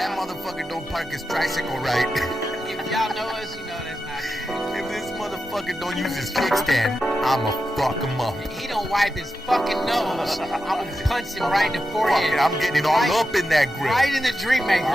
That motherfucker don't park his tricycle right. If y'all know us, you know that's not true. If this motherfucker don't use his kickstand, I'ma fuck him up. He don't wipe his fucking nose. I'm gonna punch him right in the Fuck forehead. it, I'm getting it all up in that grill. Right in the dream maker.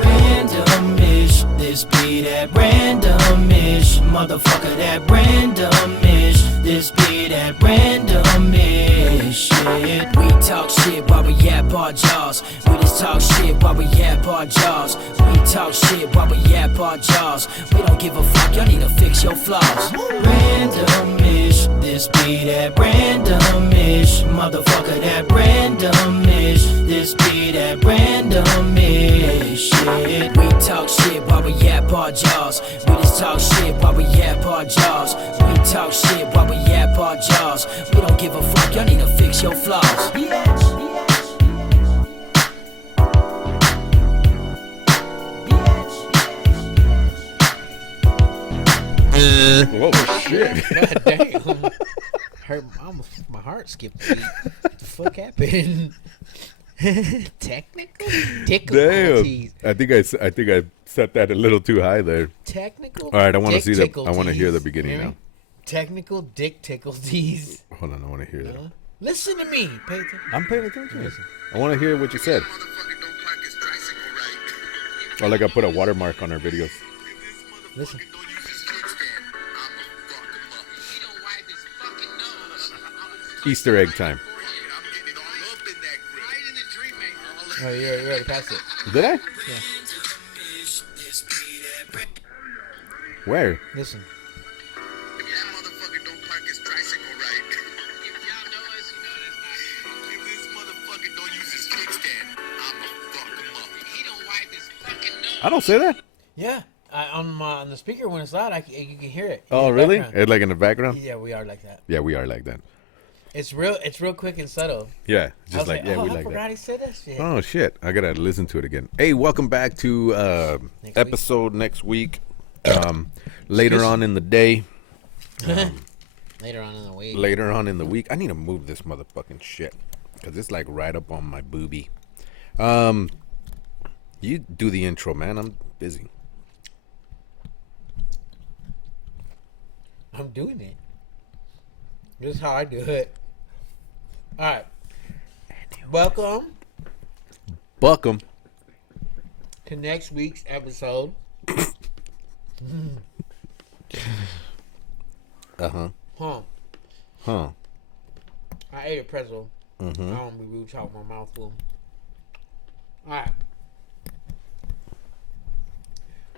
Randomish, this be that randomish, motherfucker, that randomish, this be that randomish shit. We talk shit while we yap our jaws. We just talk shit while we yap our jaws. We talk shit while we yap our jaws. We don't give a fuck, y'all need to fix your flaws. Randomish, this be that randomish, motherfucker, that randomish, this be that randomish shit. We talk shit while we yap our jaws. We just talk shit while we yap our jaws. We talk shit while we yap our jaws. We don't give a fuck, y'all need to fix your flaws. Whoa, shit. God damn. My heart skipped a beat. What the fuck happened? Technical difficulties. Damn. I think I set that a little too high there. Technical. All right, I want to see difficulties. I want to hear the beginning now. Technical dick tickles. Hold on, I want to hear that. Listen to me. Pay attention. I'm paying attention. I want to hear what you said. Motherfucker don't park his tricycle right. Or like I put a watermark on our videos. Listen. Don't use his kickstand, I'ma fuck him up. He don't wipe his fucking nose. Easter egg time. Fuck it, I'm getting it all up in that grill. Right in the dream maker. Oh, you already passed it. Did I? Where? Listen. If that motherfucker don't park his tricycle right. If y'all know us, you know that's not true. If this motherfucker don't use his kickstand, I'ma fuck him up. He don't wipe his fucking nose. I don't say that. Yeah. On the speaker when it's loud, you can hear it. Oh, in the really? background. It's like in the background? Yeah, we are like that. Yeah, we are like that. It's real quick and subtle. Yeah, I just was like, yeah, oh, we I like forgot that. he said that shit. Oh, shit. I got to listen to it again. Hey, welcome back to Next episode next week. Later on in the day. Later on in the week. Later on in the week. I need to move this motherfucking shit. Because it's like right up on my boobie. You do the intro, man. I'm busy. I'm doing it. This is how I do it. All right. Welcome Buck 'em. to next week's episode. Uh-huh. Huh. I ate a pretzel. I don't want to be rude, talk my mouth full. All right.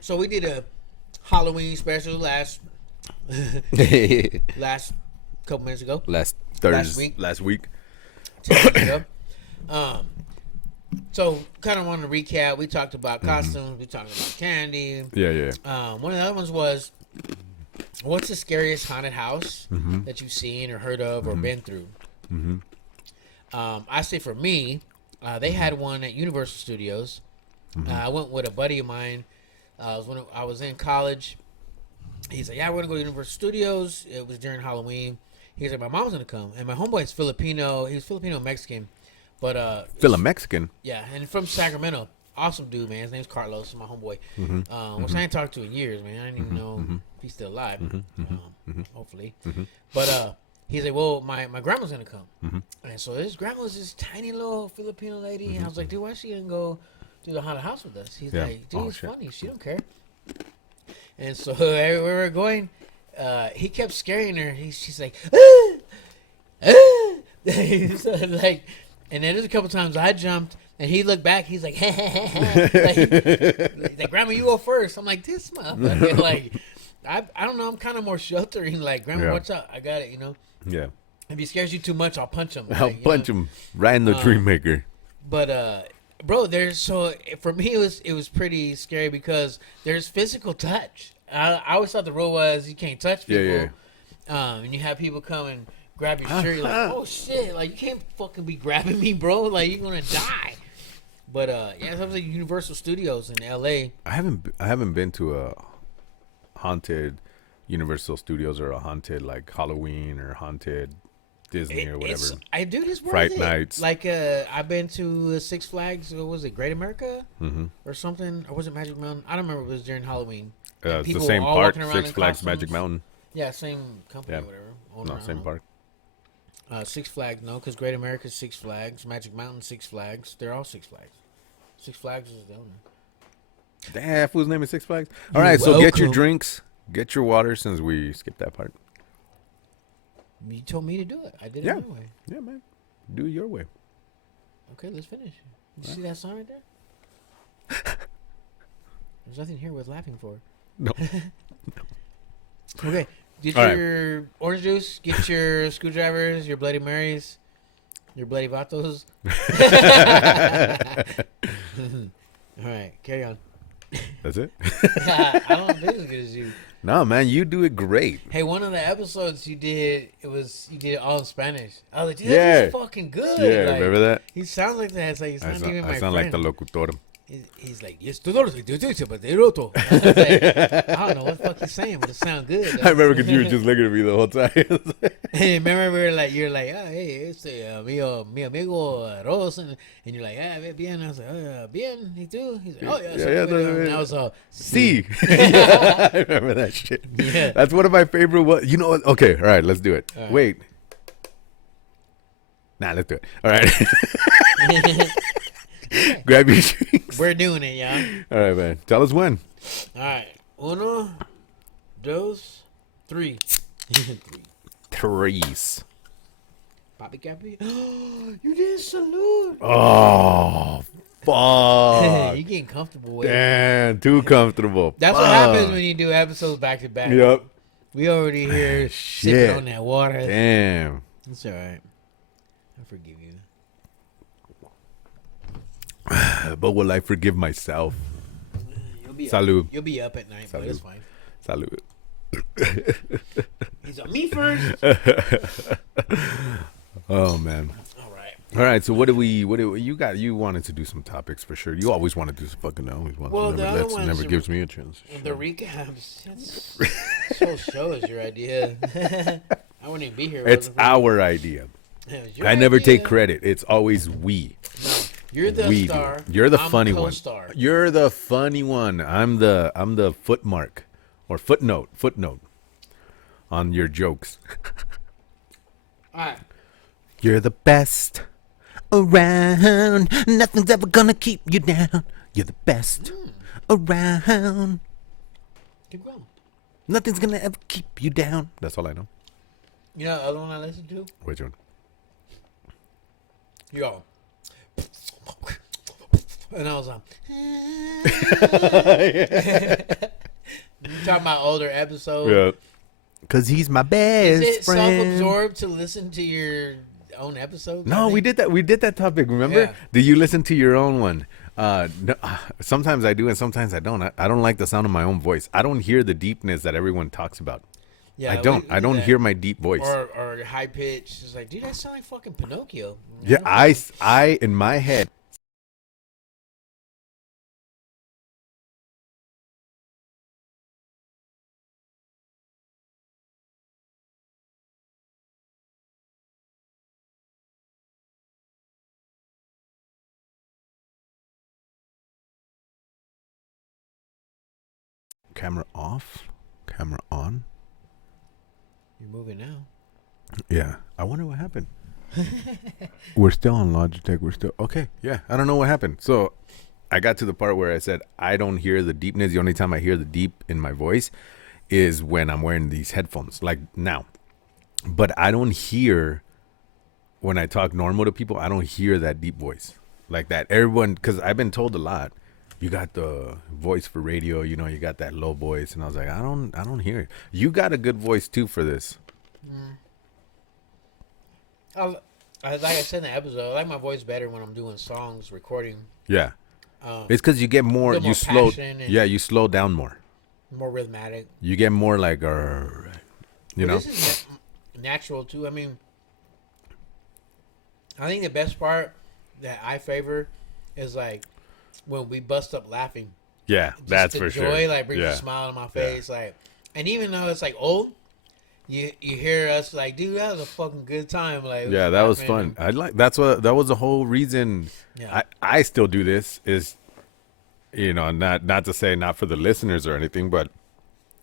So we did a Halloween special last couple minutes ago. Last Thursday. week. Last week. 10 minutes ago. So kind of want to recap. We talked about costumes. We talked about candy. Yeah. One of the other ones was, what's the scariest haunted house that you've seen or heard of or been through? I say for me, they had one at Universal Studios. I went with a buddy of mine. I was in college. He's like, yeah, we're gonna go to Universal Studios. It was during Halloween. He's like, my mom's gonna come, and my homeboy's Filipino. He was Filipino Mexican, but Mexican. yeah, and from Sacramento. Awesome dude, man. His name's Carlos, my homeboy. Which I ain't talked to in years, man. I didn't even know if he's still alive. Hopefully. But he's like, well, my grandma's gonna come. And so his grandma's this tiny little Filipino lady. And I was like, dude, why she didn't go to the haunted house with us? He's like, dude, it's funny. She don't care. And so everywhere we were going, he kept scaring her. She's like, so, like, and then there's a couple times I jumped, and he looked back. He's like, like, Grandma, you go first. I'm like, this motherfucker. Like, I don't know. I'm kind of more sheltering. Like, Grandma, watch out. I got it, you know. Yeah. If he scares you too much, I'll punch him. I'll punch him right in the dream maker. But bro, for me it was pretty scary because there's physical touch. I always thought the rule was you can't touch people. Yeah. And you have people come and grab your shirt. You're like, oh shit! Like you can't fucking be grabbing me, bro. Like you're gonna die. But yeah, that was like Universal Studios in L.A. I haven't been to a haunted Universal Studios or a haunted like Halloween or haunted Disney or whatever. I do this Fright Nights. Like I've been to Six Flags. What was it, Great America, or something, or was it Magic Mountain? I don't remember. It was during Halloween. It's the People same were all park. walking around Six in Flags, costumes. Magic Mountain. Yeah, same company, Yeah. or whatever. No, Owner, I same don't park. know. Six Flags, no, because Great America, Six Flags, Magic Mountain, Six Flags. They're all Six Flags. Six Flags is the owner. Damn, that fool's name is Six Flags. All You're right, so get your welcome. drinks, get your water, since we skipped that part. You told me to do it. I did Yeah. it my way. Yeah, man. Do it your way. Okay, let's finish. You see that sign right there? There's nothing here worth laughing for. No. Okay, get All your orange juice, get your screwdrivers, your Bloody Marys, your Bloody Vatos. All right, carry on. That's it? I don't do as good as you. No, man, you do it great. Hey, one of the episodes you did it all in Spanish. I was like, dude, Yeah. that's fucking good. Yeah, Like, remember that? He sounds like that. It's like he's not even my I sound like friend. the locutor. He's like, yes, I was like, I don't know what the fuck he's saying, but it sounds good. I remember because you were just looking at me the whole time. Hey, remember we were like, you're like, oh, hey, it's mi amigo Ros, and you're like, bien. I was like, oh, bien, y tú? He's like, oh, yeah, and I was all, See. Yeah, I remember that shit. Yeah. That's one of my favorite. You know what? Okay, all right, let's do it. All right. Wait. Nah, let's do it. All right. Grab your drinks. We're doing it, y'all. All right, man. Tell us when. All right, uno, dos, three. Therese. Papi Capi. You did salute. Oh, fuck. You getting comfortable with it. Damn, too comfortable. That's what happens when you do episodes back to back. Yep. We already here Shit. sipping on that water. Damn. It's all right. I forgive you. But will I forgive myself? You'll Salud. You'll be up at night, but it's fine. Salud. He's on me first. Oh, man. All right. All right, so what do we you wanted to do some topics for sure. You always want to do some fucking always want Well, to the never other lets, ones never are- gives me a chance. The recaps. This whole show is your idea. I wouldn't even be here. It's wasn't for you. our idea. It was your I never idea. take credit. It's always we. No, you're the We do. star. You're the I'm funny co-star. one. You're the funny one. I'm the footmark or footnote on your jokes. All right. You're the best around. Nothing's ever gonna keep you down. You're the best around. Keep going. Nothing's gonna ever keep you down. That's all I know. You know the other one I listen to? Which one? You go. And I was like, you talking about older episodes? Yeah. Cause he's my Is best it friend. self-absorbed to listen to your own episodes? No, we did that. We did that topic. Remember? Yeah. Did you listen to your own one? No, sometimes I do, and sometimes I don't. I don't like the sound of my own voice. I don't hear the deepness that everyone talks about. Yeah, I don't. I don't that. hear my deep voice. Or high pitch. It's like, dude, that sound like fucking Pinocchio. Yeah, I in my head. Camera off, camera on. You're moving now. Yeah, I wonder what happened. We're still on Logitech. We're still okay. Yeah, I don't know what happened. So I got to the part where I said I don't hear the deepness. The only time I hear the deep in my voice is when I'm wearing these headphones, like now. But I don't hear when I talk normal to people. I don't hear that deep voice like that. Everyone, because I've been told a lot. You got the voice for radio, you know, you got that low voice, and I was like, I don't hear it. You got a good voice too for this. Like I said in the episode, I like my voice better when I'm doing songs, recording. Yeah. It's because you get more, little you more slow, passion and- yeah, you slow down more. More rhythmic. You get more like, you But know? this is natural too. I mean, I think the best part that I favor is like when we bust up laughing. Yeah, Just that's the for joy, sure. like brings Yeah. a smile on my face. Like, and even though it's like old, you hear us like, dude, that was a fucking good time. Like, Yeah, that was fun. That was the whole reason. Yeah. I still do this is, not to say not for the listeners or anything, but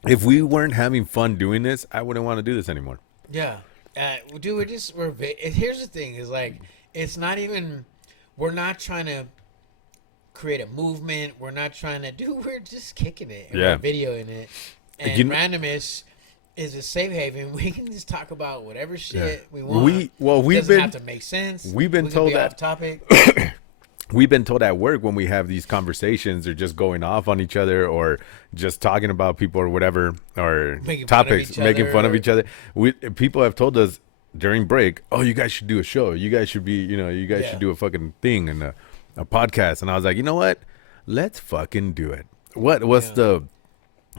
if we weren't having fun doing this, I wouldn't want to do this anymore. Yeah, dude, here's the thing: is like it's not even. We're not trying to create a movement. We're not trying to do. We're just kicking it. And Yeah. we're videoing it. And randomness is a safe haven. We can just talk about whatever shit we want. We've doesn't been have to make sense. we've been We can told be that off topic. we've been told at work when we have these conversations or just going off on each other or just talking about people or whatever or Making fun of topics, each making fun of other. each other. People have told us during break, oh, you guys should do a show. You guys should be, you guys Yeah. should do a fucking thing and a podcast. And I was like, you know what? Let's fucking do it. What's the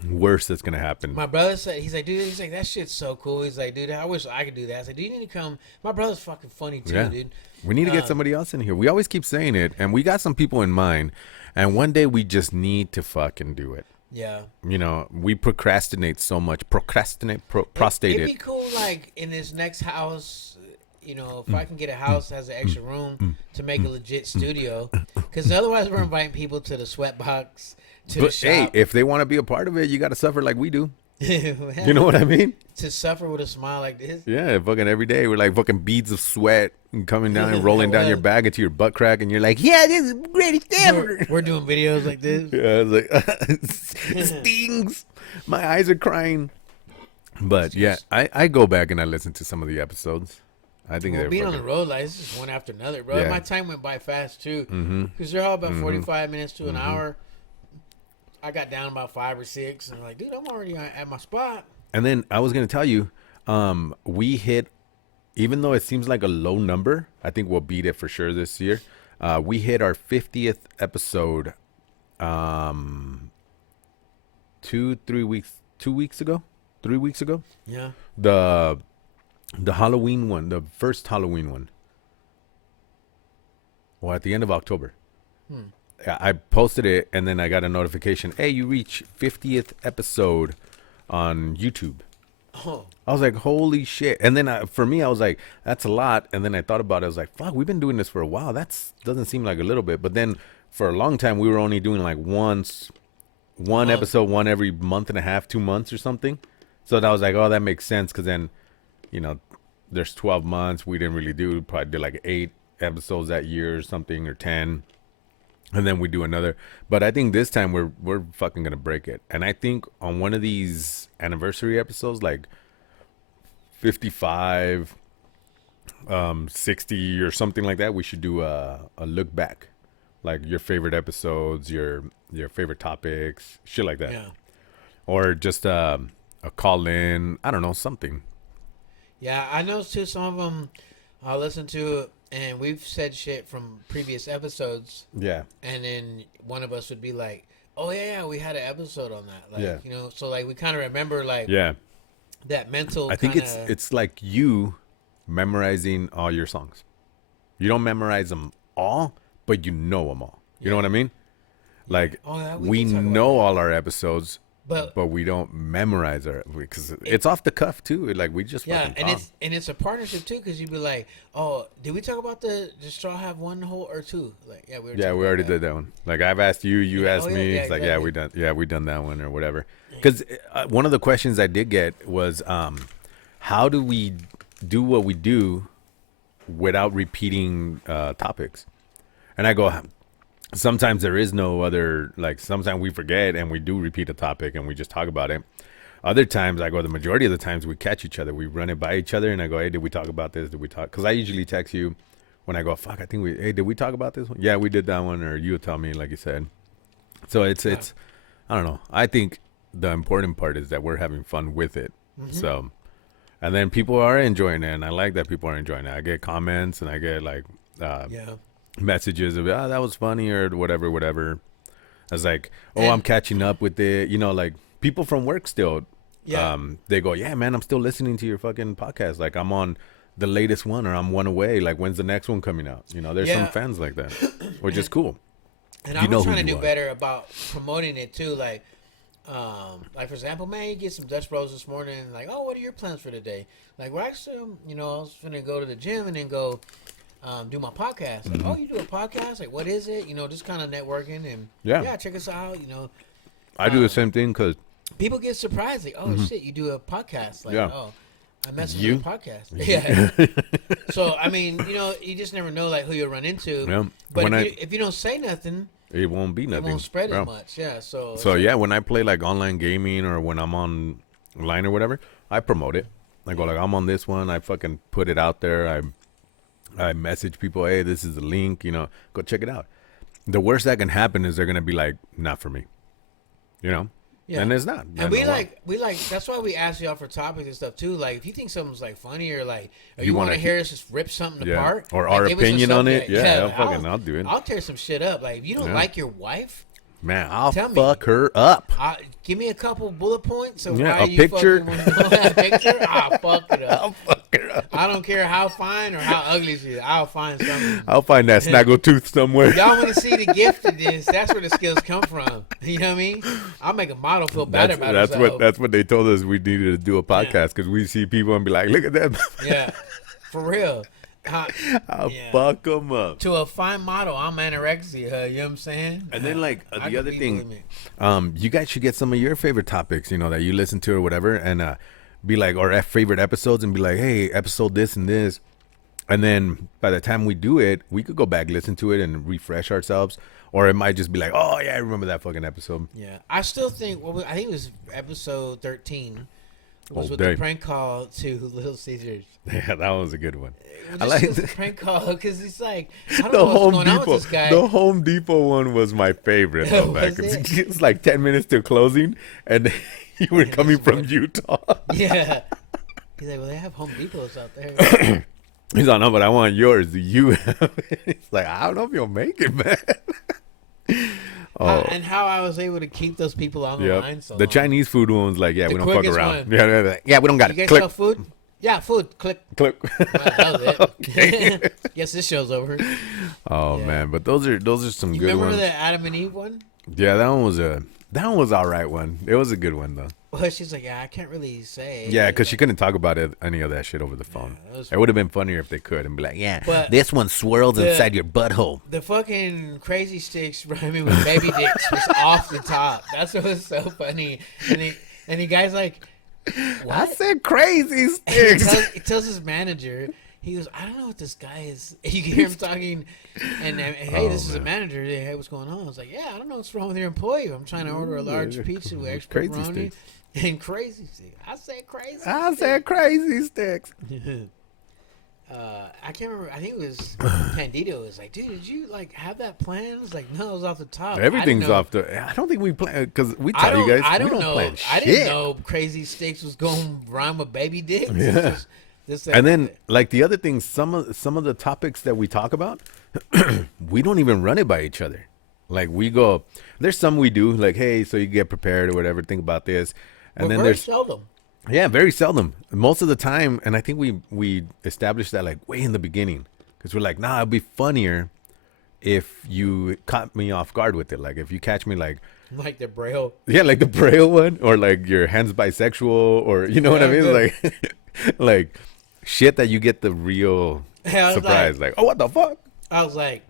worst that's gonna happen? My brother said, he's like, dude, that shit's so cool. He's like, dude, I wish I could do that. I was like, dude, you need to come. My brother's fucking funny too, Yeah. dude. We need to get somebody else in here. We always keep saying it, and we got some people in mind. And one day we just need to fucking do it. Yeah. We procrastinate so much. Prostate It'd be it. cool, like in this next house, if I can get a house that has an extra room to make a legit studio, because otherwise we're inviting people to the sweatbox, to the But hey, shop. if they want to be a part of it, you got to suffer like we do. You You know what I mean? To suffer with a smile like this. Yeah, fucking every day we're like fucking beads of sweat and coming down and rolling down your back into your butt crack, and you're like, yeah, this is the greatest ever. We're doing videos like this. Yeah, it's like it stings. My eyes are crying. But yeah, I go back and I listen to some of the episodes. I think Well, they're being on fucking, the road, like, it's just one after another, bro. Yeah. My time went by fast, too. Because they're all about 45 minutes to an hour. I got down about 5 or 6. And I'm like, dude, I'm already at my spot. And then I was gonna tell you, we hit, even though it seems like a low number, I think we'll beat it for sure this year. We hit our 50th episode, 2 weeks ago. Yeah. The Halloween one, the first Halloween one. Well, at the end of October. I posted it, and then I got a notification. Hey, you reach 50th episode on YouTube. Oh, I was like, holy shit. And then for me, I was like, that's a lot. And then I thought about it. I was like, fuck, we've been doing this for a while. Doesn't seem like a little bit. But then for a long time, we were only doing like one episode, one every month and a half, 2 months or something. So I was like, oh, that makes sense. Because then, there's 12 months. We didn't really do, probably did like 8 episodes that year or something, or 10. And then we do another. But I think this time we're fucking gonna break it. And I think on one of these anniversary episodes, like 55, 60 or something like that, we should do a look back, like your favorite episodes, your favorite topics, shit like that. yeah. Or just a call in. I don't know, something. Yeah, I know, too, some of them I'll listen to, and we've said shit from previous episodes. Yeah. And then one of us would be like, oh, yeah, we had an episode on that. Like, Yeah. So, like, we kind of remember, like, Yeah. that mental I think kinda, it's like you memorizing all your songs. You don't memorize them all, but you know them all. You know what I mean? Like, Oh, yeah, we we did talk about know all our episodes, But but we don't memorize our, because it's off the cuff too. Like, we just yeah, fucking and talk. it's a partnership too, because you'd be like, oh, did we talk about the straw have one hole or two? Like, yeah, we were. Yeah, we already did that one. Like, I've asked you, you asked Oh, yeah, me. yeah, It's like, exactly. we done that one or whatever. Because one of the questions I did get was, how do we do what we do without repeating topics? And I go, sometimes there is no other, like, sometimes we forget and we do repeat a topic and we just talk about it. Other times I go, the majority of the times we catch each other, we run it by each other, and I go, hey, did we talk about this? Did we talk? Because I usually text you when I go, fuck, I think hey, did we talk about this one? Yeah, we did that one. Or you'll tell me, like you said. So it's I don't know. I think the important part is that we're having fun with it. So, and then people are enjoying it, and I like that people are enjoying it. I get comments and I get like, Yeah. messages of, that was funny or whatever. I was like, I'm catching up with it. Like, people from work still, they go, yeah, man, I'm still listening to your fucking podcast. Like, I'm on the latest one, or I'm one away. Like, when's the next one coming out? There's some fans like that, which is cool. And You I'm know trying who to you do are. better about promoting it too. Like, Like for example, man, you get some Dutch Bros this morning, and like, oh, what are your plans for today? Like, well, actually, you know, I was finna go to the gym and then go do my podcast. Like, oh, you do a podcast? Like, what is it? You know, just kind of networking and yeah, check us out. You know, I do the same thing because people get surprised. Like, oh shit, you do a podcast? Like, oh, I messed You? with a podcast. Yeah. So I mean, you know, you just never know like who you'll run into. Yeah. But if you don't say nothing, it won't be it nothing. won't spread Yeah. as much. Yeah. So yeah, when I play like online gaming or when I'm online or whatever, I promote it. I go like, I'm on this one. I fucking put it out there. I message people, hey, this is the link. You know, go check it out. The worst that can happen is they're gonna be like, not for me. You know. Yeah. And it's not. And we like that's why we ask y'all for topics and stuff too. Like if you think something's like funny or like or you want to hear us just rip something apart or like, our give us a opinion on it, subject. I'll do it. I'll tear some shit up. Like if you don't like your wife, man, I'll tell me. fuck her up. Give me a couple bullet points of Yeah, why a you picture. fucking a picture. I'll fuck it up. I'll fuck her up. I don't care how fine or how ugly she is. I'll find something. I'll find that snaggle tooth somewhere. Y'all want to see the gift of this? That's where the skills come from. You know what I mean? I'll make a model feel better about herself. That's what they told us we needed to do a podcast because we see people and be like, look at them. Yeah, for real. I'll fuck them up. To a fine model, I'm anorexia. You know what I'm saying? And then like I the other can thing, easily you guys should get some of your favorite topics, you know, that you listen to or whatever, and be like, or favorite episodes, and be like, hey, episode this and this, and then by the time we do it, we could go back, listen to it, and refresh ourselves, or it might just be like, oh yeah, I remember that fucking episode. Yeah, I still think. Well, I think it was episode 13. Was with dang. the prank call to Little Caesars. Yeah, that was a good one. I like the prank call because it's like I don't the know what's Home going on Depot. with this guy. The Home Depot one was my favorite. Though, Was it's, it? it's like 10 minutes till closing, and you were coming from Utah. Yeah. He's like, well, they have Home Depots out there. He's like, no, but I want yours. Do you have it? It's like, I don't know if you'll make it, man. And how I was able to keep those people on the line so The long. Chinese food one's like, yeah, The we don't fuck quickest around. one. Yeah, we don't got You it. guys Click, sell food? Yeah, food. Click. click. Well, that was it. Guess this show's over. Oh Yeah. man, but those are some You good remember ones. the Adam and Eve one? Yeah, that one was all right one. It was a good one though. Well, she's like, yeah, I can't really say. Yeah, because she couldn't talk about any of that shit over the phone. that was It would have been funnier if they could and be like, yeah, But this one swirls inside your butthole. The fucking crazy sticks rhyming with baby dicks was off the top. That's what was so funny. And the guy's like, what? I said crazy And sticks. he tells his manager, he goes, I don't know what this guy is. You can hear him talking, and hey, this is a manager. Hey, what's going on? I was like, yeah, I don't know what's wrong with your employee. I'm trying to order a large pizza with extra Crazy pepperoni sticks. and crazy sticks. I said crazy. I said crazy sticks. I can't remember. I think it was Pandito was like, dude, did you like have that plan? I was like, no, it was off the top. Everything's off the. I don't think we plan because we tell you guys I we don't don't know. plan I shit. didn't know Crazy Sticks was going to rhyme with baby dicks. Yeah. And then like the other thing, some of the topics that we talk about, we don't even run it by each other. Like we go, there's some we do like, hey, so you get prepared or whatever. Think about this, and then very there's seldom. yeah, very seldom. Most of the time, and I think we established that like way in the beginning because we're like, nah, it'd be funnier if you caught me off guard with it. Like if you catch me like. Like the braille. Yeah, like the Braille one, or like your hand's bisexual, or you know what I mean? Like, like shit that you get the real surprise. Like, oh, what the fuck? I was like,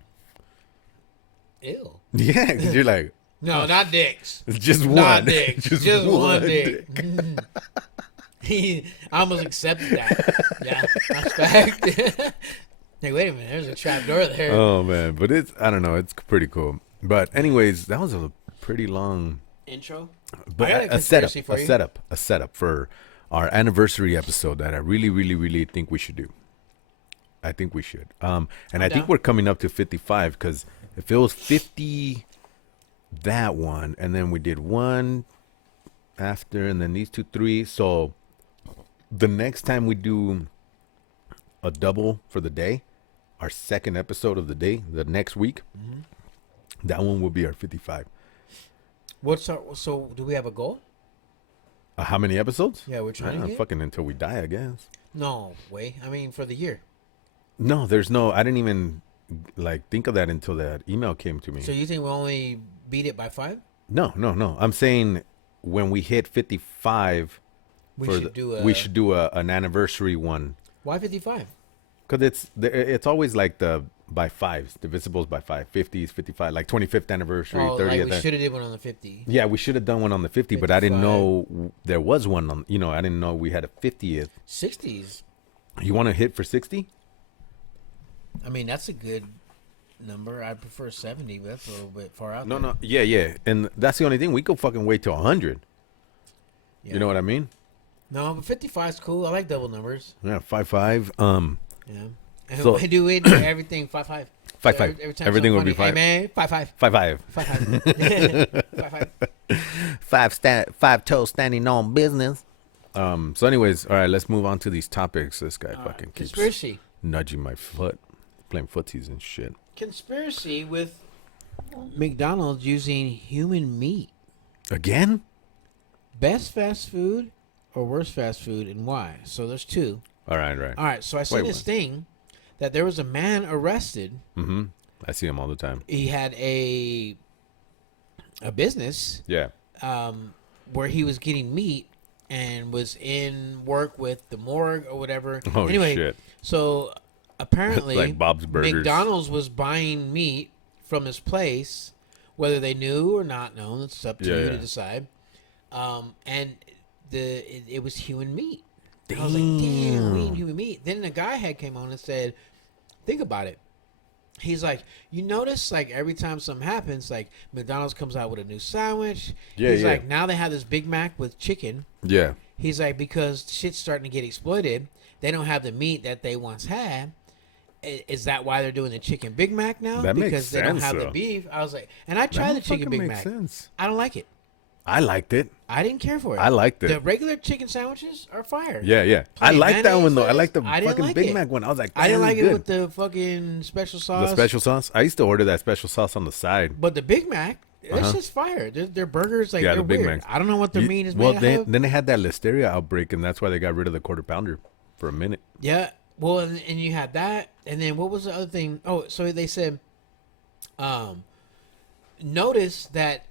ew. Yeah, 'cause you're like, No, not dicks. it's just one, Not dicks. Just one one dick. I almost accepted that. Yeah, that's fact. Hey, wait a minute. There's a trap door there. Oh man, but I don't know, it's pretty cool. But anyways, that was a pretty long Intro. but I got a conspiracy for you. a setup for our anniversary episode that I really, really, really think we should do. I think we should. And I think down. we're coming up to 55 because if it was 50, that one, and then we did one after, and then these 2, 3. So the next time we do a double for the day, our second episode of the day, the next week, that one will be our 55. So do we have a goal? How many episodes? Yeah, we're trying to get. Fucking until we die, I guess. No way. I mean, for the year. No, there's no. I didn't even like think of that until that email came to me. So you think we'll only beat it by 5? No. I'm saying when we hit 55, We should do a. we should do an anniversary one. Why 55? Because it's always like the by fives, divisibles by 5, 50s, 55, like 25th anniversary, Oh, 30th. like we should have did one on the 50. Yeah, we should have done one on the 50, but I didn't 55. know there was one on, I didn't know we had a 50th. 60s. You want to hit for 60? I mean, that's a good number. I prefer 70, but that's a little bit far out. No, there. no. Yeah, yeah. And that's the only thing. We could fucking wait till 100. Yeah. You know what I mean? No, but 55 is cool. I like double numbers. Yeah, 5-5. Yeah. And So- I do it everything 5-5. 5-5. Every time Everything something would be funny, 5. Hey, man, 5-5. 5-5. 5-5. 5 toes standing on business. So anyways, all right, let's move on to these topics. This guy fucking keeps Conspiracy. nudging my foot, playing footsies and shit. Conspiracy with McDonald's using human meat. Again? Best fast food or worst fast food, and why? So there's two. All right. All right, so I seen Wait, this what? thing that there was a man arrested. Mm-hmm. I see him all the time. He had a business Yeah. where he was getting meat and was in work with the morgue or whatever. Oh, anyway, shit. so apparently Like Bob's Burgers. McDonald's was buying meat from his place, whether they knew or not known. It's up to you to decide. And it was human meat. I was like, damn, we eating human meat. Then the guy came on and said, think about it. He's like, you notice, like, every time something happens, like, McDonald's comes out with a new sandwich. Yeah, He's yeah. like, now they have this Big Mac with chicken. Yeah. He's like, because shit's starting to get exploited, they don't have the meat that they once had. Is that why they're doing the chicken Big Mac now? That makes because they don't sense, have the though. beef. I was like, and I tried the chicken Big Mac. Sense. I don't like it. I liked it. I didn't care for it. I liked it. The regular chicken sandwiches are fire. Yeah. I Plain like that one though. I mayonnaise, like the I didn't fucking like Big it. Mac one. I was like, I didn't "Damn, like this is it with good." the fucking special sauce. The special sauce. I used to order that special sauce on the side. But the Big Mac, it's just fire. Their burgers, like, Yeah, they're the Big weird. Macs. I don't know what their meat is Well, made of. then they had that listeria outbreak, and that's why they got rid of the quarter pounder for a minute. Yeah. Well, and you had that, and then what was the other thing? Oh, so they said, notice that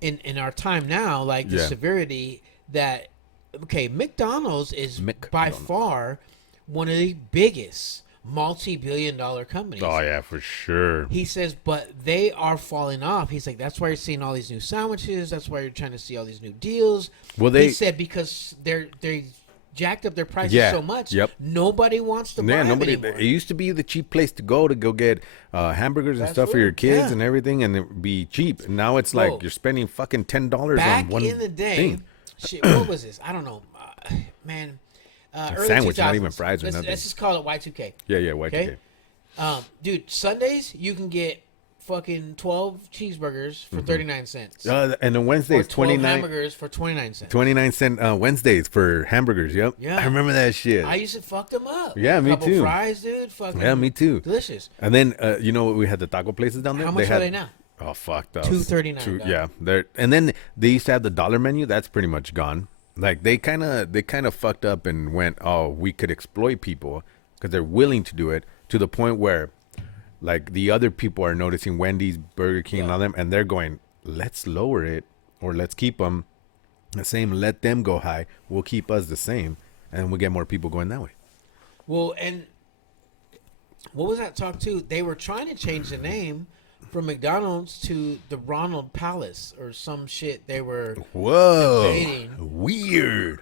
in our time now, like the Yeah. severity that McDonald's is by McDonald's. far one of the biggest multi-billion-dollar companies. Oh yeah, for sure. He says, but they are falling off. He's like, that's why you're seeing all these new sandwiches. That's why you're trying to see all these new deals. Well, he they said because they jacked up their prices Yeah, so much. yep. Nobody wants to buy Yeah, them nobody. anymore. It used to be the cheap place to go get hamburgers and Fast stuff for your food, kids yeah. and everything, and it'd be cheap. And now it's Whoa. like you're spending fucking $10 Back on one in the day, thing. shit, what was this? I don't know, man. Early sandwich, not 2000s. even fries or nothing. Let's just call it Y2K. Yeah, white Okay. Dude, Sundays you can get fucking 12 cheeseburgers for 39 cents. And then or Wednesdays, 12 29 hamburgers for 29 cents. cent Wednesdays for hamburgers. Yep. Yeah. I remember that shit. I used to fuck them up. Yeah, me Couple too. Fries, dude. Fucking Yeah, me too. Delicious. And then you know what, we had the taco places down there. How much had, are they now? Oh fuck, that $2.39, dog. Yeah, and then they used to have the dollar menu. That's pretty much gone. Like they kind of fucked up and went, oh, we could exploit people because they're willing to do it to the point where, like, the other people are noticing Wendy's, Burger King, and all them, and they're going, let's lower it or let's keep them the same. Let them go high. We'll keep us the same, and we'll get more people going that way. Well, and what was that talk too? They were trying to change the name from McDonald's to the Ronald Palace or some shit. They were Whoa, debating. weird.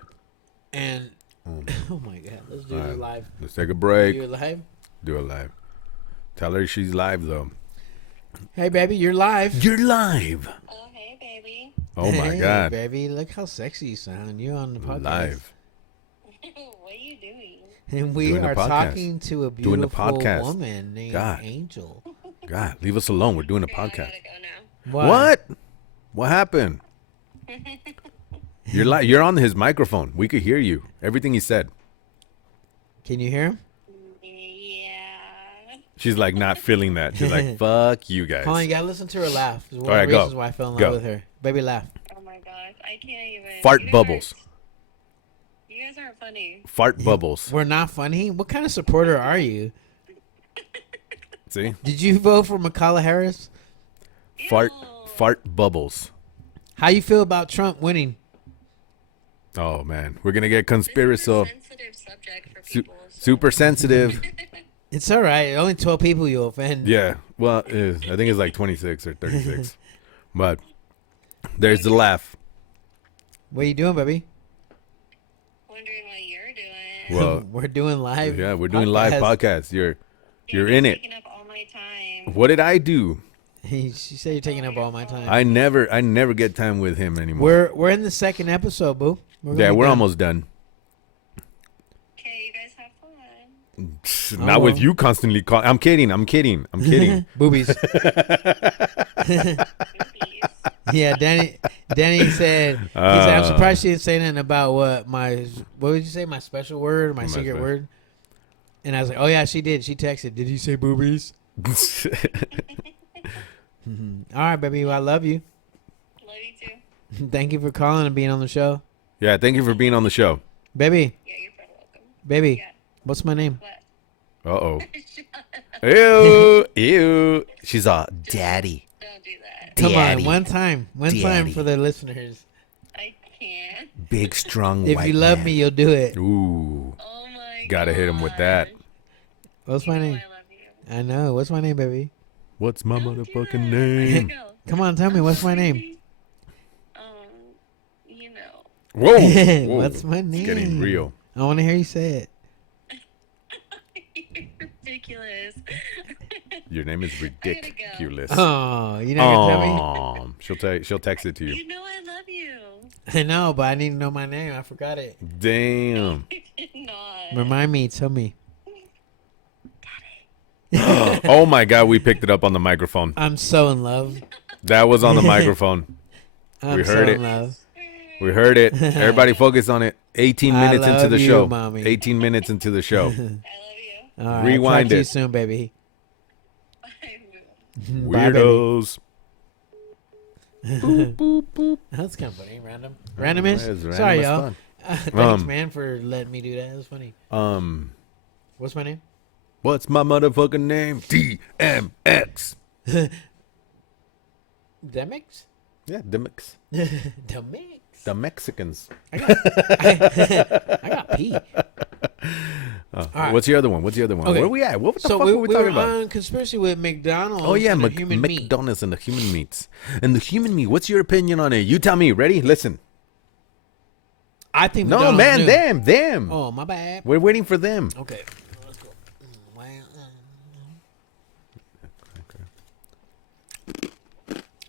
And oh my god, let's do it live. Let's take a break. Do it live. Do it live. Tell her she's live though. Hey, baby, you're live. You're live. Oh, hey, baby. Oh my Hey, god. baby, look how sexy you sound. You're on the podcast. Live. What are you doing? And we Doing the are podcast. talking to a Doing the beautiful podcast. woman named God. Angel. God, leave us alone. We're doing a Okay, I podcast. gotta go now. Why? What? What happened? You're on his microphone. We could hear you. Everything he said. Can you hear him? Yeah. She's like not feeling that. She's like, fuck you guys. Hold on, you gotta listen to her laugh. It's one All right, of the go. reasons why I fell in love Go. with her. Baby, laugh. Oh my gosh, I can't even. Fart You guys bubbles. You guys aren't funny. Fart bubbles. We're not funny. What kind of supporter are you? See? Did you vote for Kamala Harris? Fart Ew. fart bubbles. How you feel about Trump winning? Oh man, we're gonna get This is a conspiracy. sensitive subject for people. So. Super sensitive. It's all right. Only 12 people you'll offend. Yeah. Well, I think it's like 26 or 36. But there's the laugh. What are you doing, baby? Wondering what you're doing. Well, We're doing live. yeah, we're doing live podcasts. You're in it. Taking up all my time. What did I do? She said you're taking up all my time. I never get time with him anymore. We're in the second episode, boo. Yeah, we're almost done. Okay, you guys have fun. Not with well. you constantly calling. I'm kidding. Boobies. Movies. Yeah, Danny said, he said, I'm surprised she didn't say nothing about what would you say, my special word, my secret special. word? And I was like, oh yeah, she did. She texted, did you say boobies? All right, baby, well, I love you. Love you too. Thank you for calling and being on the show. Yeah, thank you for being on the show. Baby, Yeah, you're very welcome. baby, Yeah. what's my name? What? Uh-oh. Ew. Ew. She's a daddy. Don't do that. Come Daddy. on, one time Daddy. for the listeners. I can't. Big, strong If white you love man. me, you'll do it. Ooh. Oh my god. Gotta hit him with that. What's You my know name? I love you. I know. What's my name, baby? What's my Don't do motherfucking that. name? Go. Come on, tell me. What's my name? You know. Whoa. Whoa. What's my It's getting name? real. I want to hear you say it. You're ridiculous. Your name is gotta go. ridiculous. Oh, you're not going to tell me? She'll text it to you. You know I love you. I know, but I need to know my name. I forgot it. Damn. You did not. Remind me. Tell me. Oh my god, we picked it up on the microphone. I'm so in love. That was on the microphone. I'm We so heard in it. love. We heard it. Everybody focus on it. 18 I minutes into love the you, show. mommy. 18 minutes into the show. I love you. All right. Rewind talk to you it. soon, baby. I will. Bye, baby. Weirdos. That's kind of funny. Random. Randomish? That is Sorry, randomous y'all. fun. Thanks, man, for letting me do that. That was funny. What's my name? What's my motherfucking name? DMX. Demix? Yeah, Demix. Demix? The Mexicans. I got P. right. What's your other one? Okay. Where we at? What the So fuck we were we were talking about? on conspiracy with McDonald's. Oh yeah, and the human meat. McDonald's and the human meats. And the human meat. What's your opinion on it? You tell me. Ready? Listen. I think No, McDonald's man, knew. them. Oh, my bad. We're waiting for them. Okay, let's go.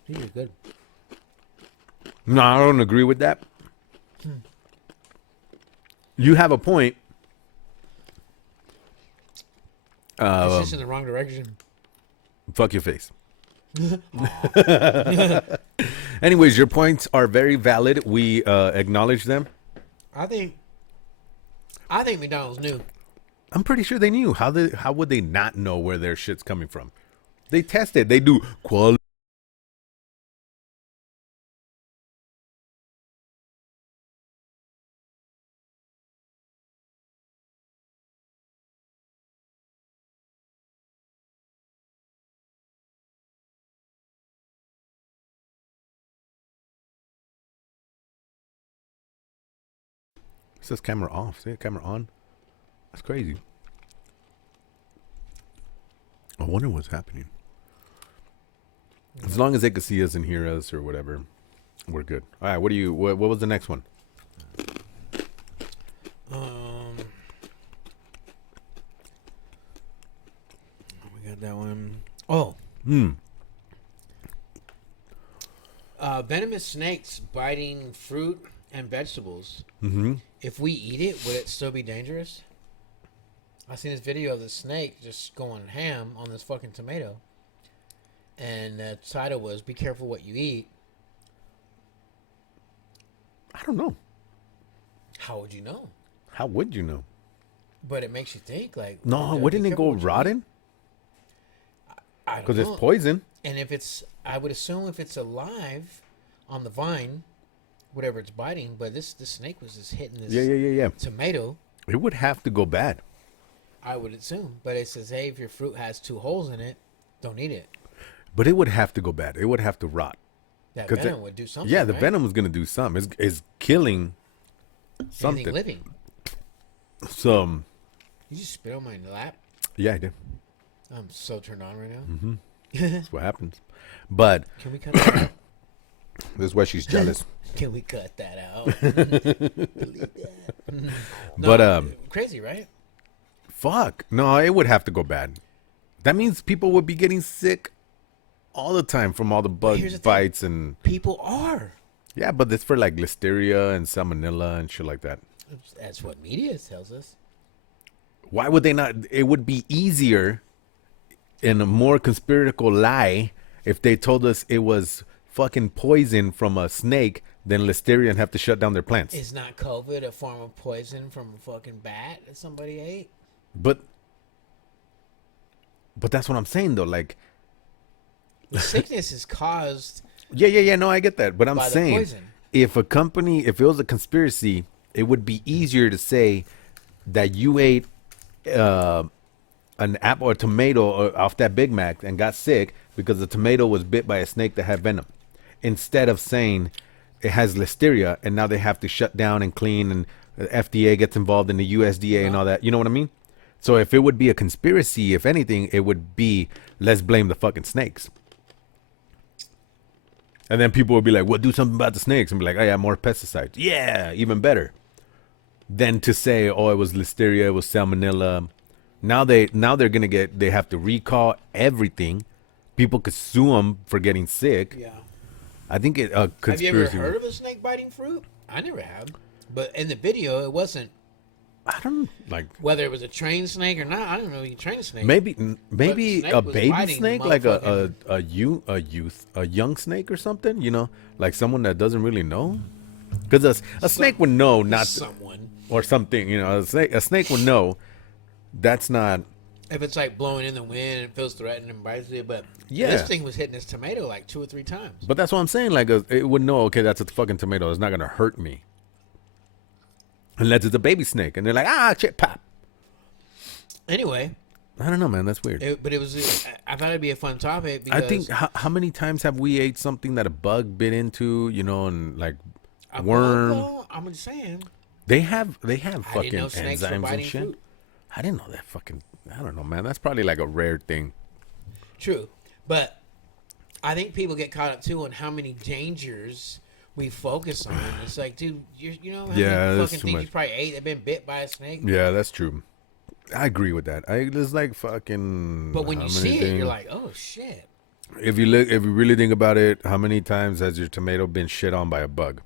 These are good. No, I don't agree with that. You have a point. It's just in the wrong direction. Fuck your face. Anyways, your points are very valid. We acknowledge them. I think McDonald's knew. I'm pretty sure they knew. How would they not know where their shit's coming from? They test it. They do quality. It says camera off. See, camera on. That's crazy. I wonder what's happening. As long as they can see us and hear us or whatever, we're good. All right. What was the next one? We got that one. Oh. Venomous snakes biting fruit and vegetables. Mm-hmm. If we eat it, would it still be dangerous? I seen this video of the snake just going ham on this fucking tomato. And the title was, "Be careful what you eat." I don't know. How would you know? How would you know? But it makes you think, like... No, be wouldn't it careful go what you eat. rotten? I don't Because it's know. poison. And if it's... I would assume if it's alive on the vine, whatever it's biting, but this snake was just hitting this Yeah. tomato, It would have to go bad. I would assume. But it says, hey, if your fruit has 2 holes in it, don't eat it. But it would have to go bad. It would have to rot. That 'Cause venom would do something. Yeah, the right? venom was gonna do something. It's killing Anything something. living. So You just spit on my lap. yeah, I did. I'm so turned on right now. Mm-hmm. That's what happens. But Can we cut that out? this is why she's jealous. Can we cut that out? Delete that. But crazy, right? fuck. No, it would have to go bad. That means people would be getting sick all the time from all the bug here's the thing. bites and People are. yeah, but it's for like listeria and salmonella and shit like that. That's what media tells us. Why would they not? It would be easier and a more conspiratorial lie if they told us it was fucking poison from a snake than listeria and have to shut down their plants. Is not COVID a form of poison from a fucking bat that somebody ate? But that's what I'm saying though. Like, The sickness is caused. yeah. No, I get that. But I'm By the saying poison. if a company, if it was a conspiracy, it would be easier to say that you ate an apple or tomato off that Big Mac and got sick because the tomato was bit by a snake that had venom, instead of saying it has listeria and now they have to shut down and clean and the FDA gets involved in the USDA and all that. You know what I mean? So if it would be a conspiracy, if anything, it would be let's blame the fucking snakes. And then people would be like, well, do something about the snakes. And be like, oh yeah, more pesticides. Yeah, even better. Than to say, oh, it was listeria, it was salmonella. Now they're gonna they have to recall everything. People could sue them for getting sick. Yeah. I think it Have you conspiracy. ever heard of a snake biting fruit? I never have. But in the video, it wasn't I don't like. whether it was a trained snake or not. I don't know if you can train a snake. Maybe snake a was baby biting snake, like motherfucking- a young snake or something. You know, like someone that doesn't really know. Because a snake would know not to, someone. or something. You know, a snake would know. That's not. If it's like blowing in the wind and it feels threatened and bites you, but Yeah. this thing was hitting this tomato like 2 or 3 times. But that's what I'm saying. Like, it would know. Okay, that's a fucking tomato. It's not gonna hurt me. Unless it's a baby snake, and they're like, ah, shit, pop. Anyway, I don't know, man. That's weird. but it was. I thought it'd be a fun topic. Because I think how many times have we ate something that a bug bit into? You know, and like a worm. bug, though, I'm just saying. They have I fucking didn't know snakes were enzymes and biting shit. fruit. I didn't know that fucking. I don't know, man. That's probably like a rare thing. True, but I think people get caught up too on how many dangers we focus on. It's like, dude, you know, how Yeah, many that's fucking too things much. you probably ate that been bit by a snake. Yeah, that's true. I agree with that. It's like fucking. But when how you many see it, things- you're like, oh shit. if you really think about it, how many times has your tomato been shit on by a bug?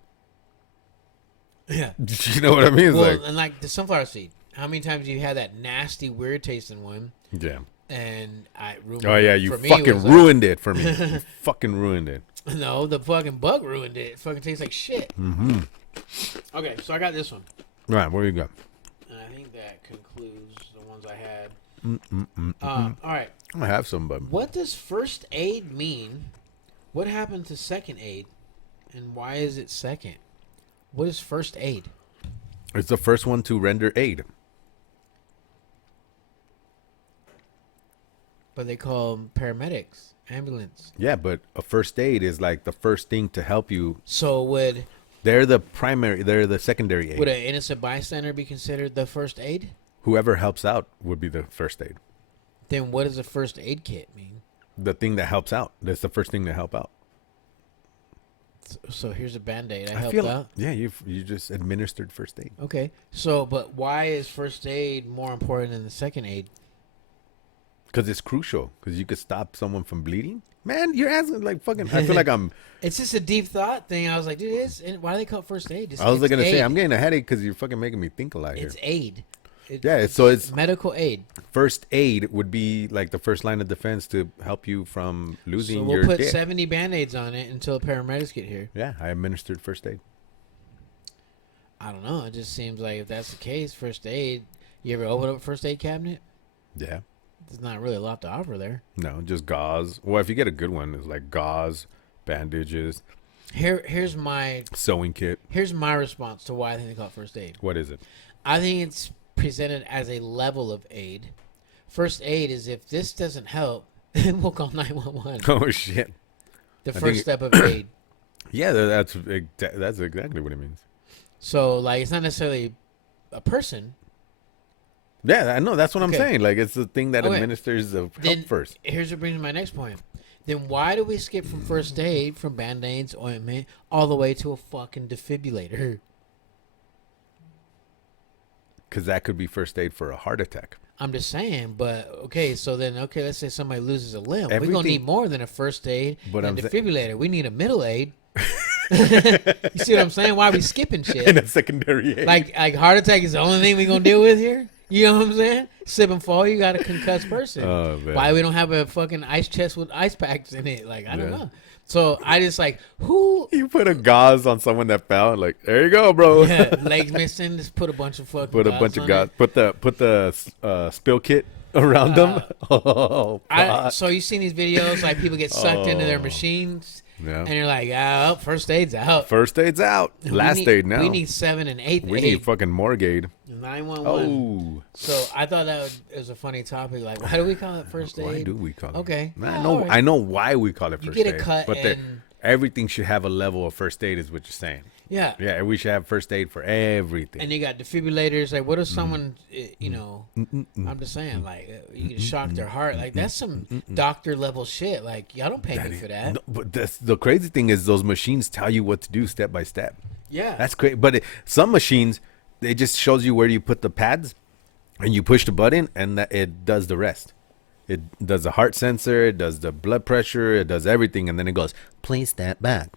Yeah. You know what I mean? It's Well, like, and like the sunflower seed. How many times you had that nasty, weird tasting one, yeah. and I ruined Oh yeah, it. you For me, it fucking was like- ruined it for me. You fucking ruined it. No, the fucking bug ruined it. It fucking tastes like shit. Mm-hmm. Okay, so I got this one. Right, where you go? And I think that concludes the ones I had. All right. I have some, but What does first aid mean? What happened to second aid? And why is it second? What is first aid? it's the first one to render aid. But they call them paramedics, ambulance. Yeah, but a first aid is like the first thing to help you. So would They're the secondary aid. an innocent bystander be considered the first aid? Whoever helps out would be the first aid. Then what does a first aid kit mean? The thing that helps out. That's the first thing to help out. So here's a Band-Aid. I I helped feel out. yeah, you just administered first aid. Okay. So, but why is first aid more important than the second aid? Because it's crucial. Because you could stop someone from bleeding. Man, you're asking like fucking. I feel like I'm. It's just a deep thought thing. I was like, dude, why do they call it first aid? I was it's gonna say aid. I'm getting a headache because you're fucking making me think a lot here. It's aid. Yeah, so it's medical aid. first aid would be like the first line of defense to help you from losing So we'll your put dick. 70 Band-Aids on it until paramedics get here. Yeah, I administered first aid. I don't know. It just seems like if that's the case, first aid. You ever open up a first aid cabinet? Yeah. There's not really a lot to offer there. No, just gauze. Well, if you get a good one, it's like gauze, bandages, Here's my sewing kit. response to why I think they call it first aid. What is it? I think it's presented as a level of aid. First aid is if this doesn't help, we'll call 911. Oh shit! The think first it- step of aid. Yeah, that's exactly what it means. So like, it's not necessarily a person. Yeah, I know. That's what I'm Okay. saying. Like, it's the thing that Okay. administers the Then help first. here's what brings me to my next point. Then why do we skip from first aid, from band-aids, ointment, all the way to a fucking defibrillator? Because that could be first aid for a heart attack. I'm just saying, but okay, so then let's say somebody loses a limb. We're Everything- gonna need more than a first aid But and I'm a sa- defibrillator. We need a middle aid. You see what I'm saying? Why are we skipping shit? And a secondary aid. Like heart attack is the only thing we're gonna deal with here. You know what I'm saying? Slip and fall, you got a concussed person. Oh, man. Why we don't have a fucking ice chest with ice packs in it? Like I don't Yeah. know. So I just like who You put a gauze on someone that fell. Like, there you go, bro. yeah, legs missing. Just put a bunch of fucking. Put a bunch of on gauze. it. Put the spill kit around them. Oh, fuck. So you seen these videos like people get sucked into their machines, Yeah. and you're like, oh, first aid's out. First aid's out. Last aid now. We need 7 and 8 We aid. need fucking morgue aid. 911. Oh. So I thought that was a funny topic. Like, why do we call it first aid? Why do we call it? Okay. I Yeah, know. all right. I know why we call it You first get a aid. cut but and- everything should have a level of first aid, is what you're saying. Yeah. Yeah, we should have first aid for everything. And you got defibrillators. Like, what if Mm. someone, you know, I'm just saying, like, you can shock their heart. Like, that's some doctor level shit. Like, y'all don't pay me for that. No, but the crazy thing is those machines tell you what to do step by step. Yeah. That's great. But some machines, it just shows you where you put the pads, and you push the button, and it does the rest. It does the heart sensor, it does the blood pressure, it does everything, and then it goes, please step back.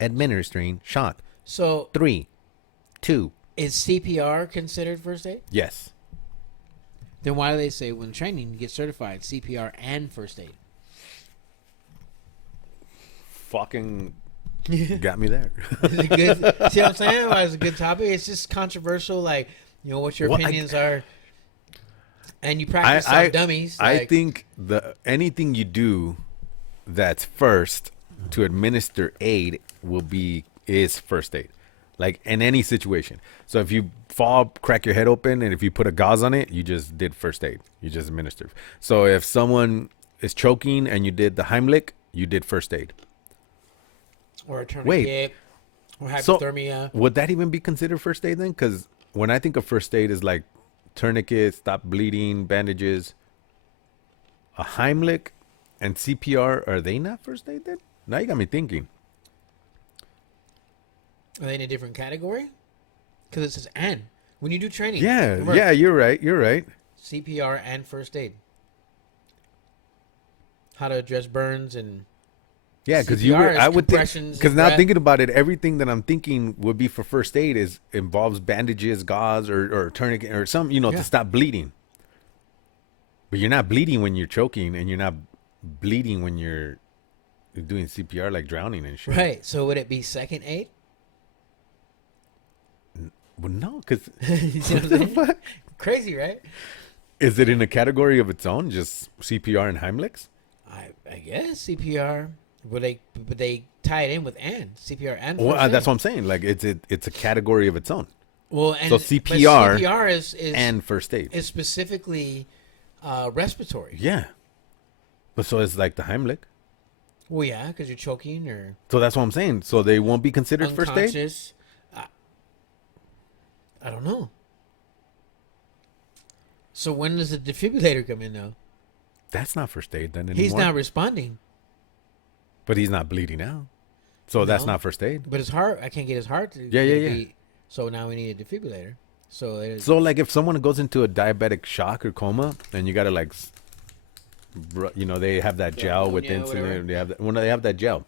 Administering shock. So 3, 2. is CPR considered first aid? Yes. Then why do they say when training you get certified CPR and first aid? Fucking got me there. Is it good? See what I'm saying? Why it's a good topic? It's just controversial. Like, you know, what your Well, opinions are. And you practice on dummies. I like- think anything you do that's first to administer aid is first aid, like in any situation. So if you fall, crack your head open, and if you put a gauze on it, you just did first aid. You just administered. So if someone is choking and you did the Heimlich, you did first aid. or a tourniquet. Wait. Or So hypothermia. would that even be considered first aid then? Because when I think of first aid, is like tourniquet, stop bleeding, bandages. A Heimlich and CPR, are they not first aid then? Now you got me thinking. Are they in a different category? Because it says and. When you do training. Yeah, remember, yeah, you're right. CPR and first aid. How to address burns and Yeah, because CPR is I would think, compressions because and now breath. thinking about it, everything that I'm thinking would be for first aid involves bandages, gauze, or tourniquet, or some, Yeah. to stop bleeding. But you're not bleeding when you're choking, and you're not bleeding when you're doing CPR, like drowning and shit. right. So would it be second aid? Well, no, because You see what I'm saying? Crazy, right? is it in a category of its own, just CPR and Heimlichs? I guess CPR. But they tie it in with and CPR and Well, first that's aid. what I'm saying. Like it's a category of its own, Well, and So but CPR CPR is and first aid. is specifically respiratory. Yeah, but so it's like the Heimlich. Well, yeah, because you're choking or So that's what I'm saying. So they won't be considered first aid. unconscious. I don't know. So when does the defibrillator come in though? That's not first aid then anymore. He's not responding. But he's not bleeding out. So that's No. not first aid. But his heart, I can't get his heart to Yeah, yeah, yeah. beat. So now we need a defibrillator. So it is, So like if someone goes into a diabetic shock or coma, and you gotta like, they have that gel with ammonia, whatever. insulin. They have that gel.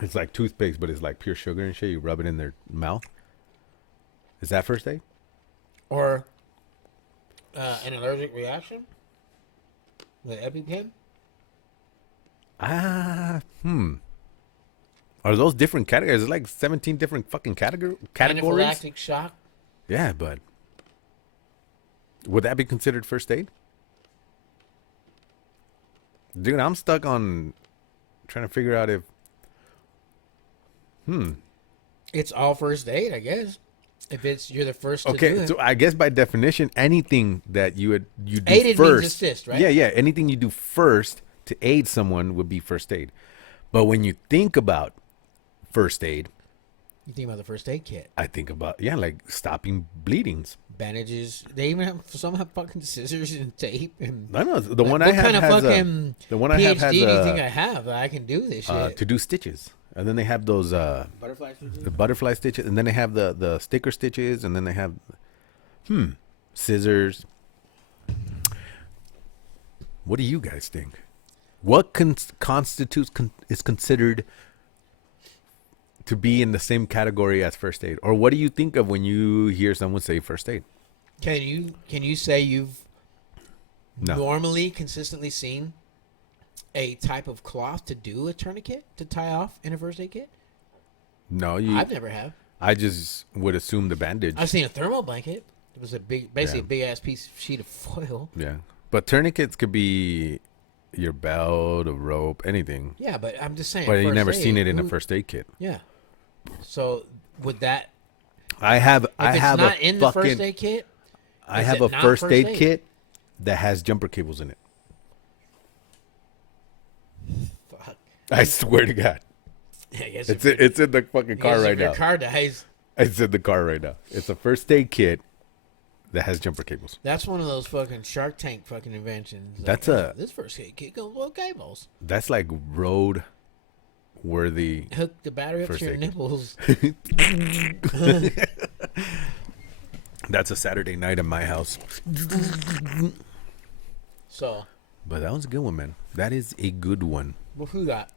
It's like toothpaste, but it's like pure sugar and shit. You rub it in their mouth. Is that first aid? or an allergic reaction. The EpiPen. Are those different categories? There's like 17 different fucking categories. Anaphylactic shock. Yeah, but would that be considered first aid? Dude, I'm stuck on trying to figure out if. It's all first aid, I guess. If you're the first to do Okay, it. so I guess by definition, anything that you do Aided means first, assist, right? Yeah, anything you do first to aid someone would be first aid. But when you think about first aid. You think about the first aid kit, I think about like stopping bleedings. bandages. They even some have fucking scissors and tape and. I know the one What I have kind of has fucking the one I PhD have has do you think I have that I can do this shit? to do stitches, and then they have those Butterfly stitches? the butterfly stitches, and then they have the sticker stitches, and then they have scissors. What do you guys think? What constitutes is considered to be in the same category as first aid, or what do you think of when you hear someone say first aid? Can you say you've No. normally consistently seen a type of cloth to do a tourniquet to tie off in a first aid kit? No, I've never have. I just would assume the bandage. I've seen a thermal blanket. It was basically a big ass sheet of foil. Yeah, but tourniquets could be your belt, a rope, anything. Yeah, but I'm just saying. But you first never aid, seen it in a first aid kit. Yeah. So would that? I have If I it's have not a in the first fucking aid kit, I is have it a not first first aid aid? kit that has jumper cables in it. fuck. I swear to God, Yeah, I guess it's if it's in the fucking car right your now. car dies, It's in the car right now. It's a first aid kit that has jumper cables. that's one of those fucking Shark Tank fucking inventions. That's this first aid kit comes with cables. That's like road worthy. Hook the battery up First to your aid. nipples. That's a Saturday night at my house. So, But that was a good one, man. That is a good one. what who got?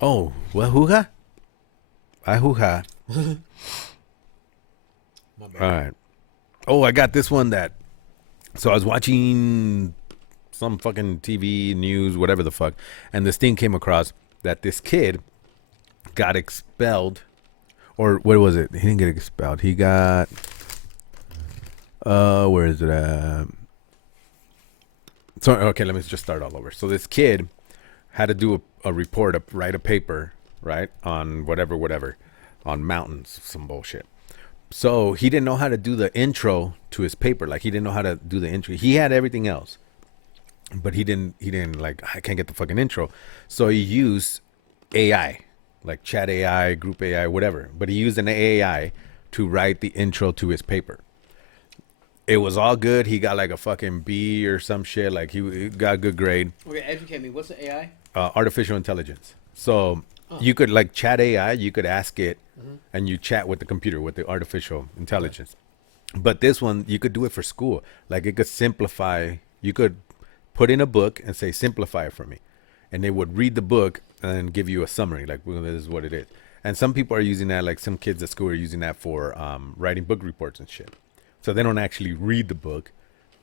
Oh, what hoo-ha? I hoo-ha. My bad. All right. Oh, I got this one that. So I was watching some fucking TV news, whatever the fuck, and this thing came across that this kid got expelled, or what was it? He didn't get expelled. He got. Where is it at? So okay, let me just start all over. So this kid had to do a report, write a paper, right, on whatever, on mountains, some bullshit. So he didn't know how to do the intro to his paper. Like he didn't know how to do the intro. He had everything else, but he didn't like, I can't get the fucking intro. So he used AI, like chat AI, group AI, whatever. But he used an AI to write the intro to his paper. It was all good. He got like a fucking B or some shit. Like he got a good grade. Okay, educate me. What's the AI? Artificial intelligence. So you could like chat AI, you could ask it and you chat with the computer, with the artificial intelligence. But this one, you could do it for school. Like it could simplify, you could put in a book and say, simplify it for me. And they would read the book and give you a summary, like, well, this is what it is. And some people are using that, like some kids at school are using that for writing book reports and shit. So they don't actually read the book.